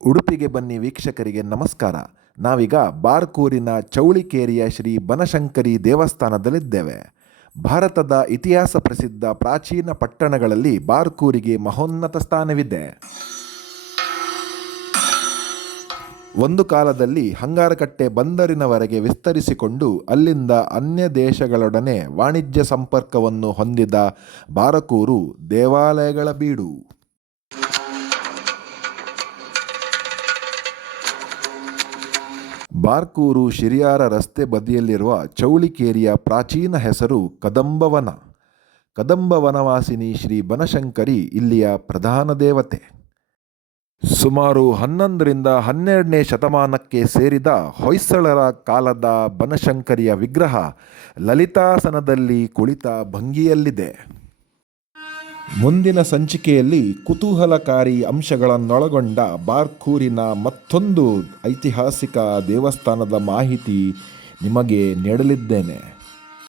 ಉಡುಪಿಗೆ ಬನ್ನಿ ವೀಕ್ಷಕರಿಗೆ ನಮಸ್ಕಾರ. ನಾವೀಗ ಬಾರ್ಕೂರಿನ ಚೌಳಿಕೇರಿಯ ಶ್ರೀ ಬನಶಂಕರಿ ದೇವಸ್ಥಾನದಲ್ಲಿದ್ದೇವೆ. ಭಾರತದ ಇತಿಹಾಸ ಪ್ರಸಿದ್ಧ ಪ್ರಾಚೀನ ಪಟ್ಟಣಗಳಲ್ಲಿ ಬಾರ್ಕೂರಿಗೆ ಮಹೋನ್ನತ ಸ್ಥಾನವಿದೆ. ಒಂದು ಕಾಲದಲ್ಲಿ ಹಂಗಾರಕಟ್ಟೆ ಬಂದರಿನವರೆಗೆ ವಿಸ್ತರಿಸಿಕೊಂಡು ಅಲ್ಲಿಂದ ಅನ್ಯ ದೇಶಗಳೊಡನೆ ವಾಣಿಜ್ಯ ಸಂಪರ್ಕವನ್ನು ಹೊಂದಿದ ಬಾರಕೂರು ದೇವಾಲಯಗಳ ಬೀಡು. ಬಾರ್ಕೂರು ಶಿರಿಯಾರ ರಸ್ತೆ ಬದಿಯಲ್ಲಿರುವ ಚೌಳಿಕೇರಿಯ ಪ್ರಾಚೀನ ಹೆಸರು ಕದಂಬವನ. ಕದಂಬವನವಾಸಿನಿ ಶ್ರೀ ಬನಶಂಕರಿ ಇಲ್ಲಿಯ ಪ್ರಧಾನ ದೇವತೆ. ಸುಮಾರು 11ರಿಂದ 12ನೇ ಶತಮಾನಕ್ಕೆ ಸೇರಿದ ಹೊಯ್ಸಳರ ಕಾಲದ ಬನಶಂಕರಿಯ ವಿಗ್ರಹ ಲಲಿತಾಸನದಲ್ಲಿ ಕುಳಿತ ಭಂಗಿಯಲ್ಲಿದೆ. ಮುಂದಿನ ಸಂಚಿಕೆಯಲ್ಲಿ ಕುತೂಹಲಕಾರಿ ಅಂಶಗಳನ್ನೊಳಗೊಂಡ ಬಾರ್ಕೂರಿನ ಮತ್ತೊಂದು ಐತಿಹಾಸಿಕ ದೇವಸ್ಥಾನದ ಮಾಹಿತಿ ನಿಮಗೆ ನೀಡಲಿದ್ದೇನೆ.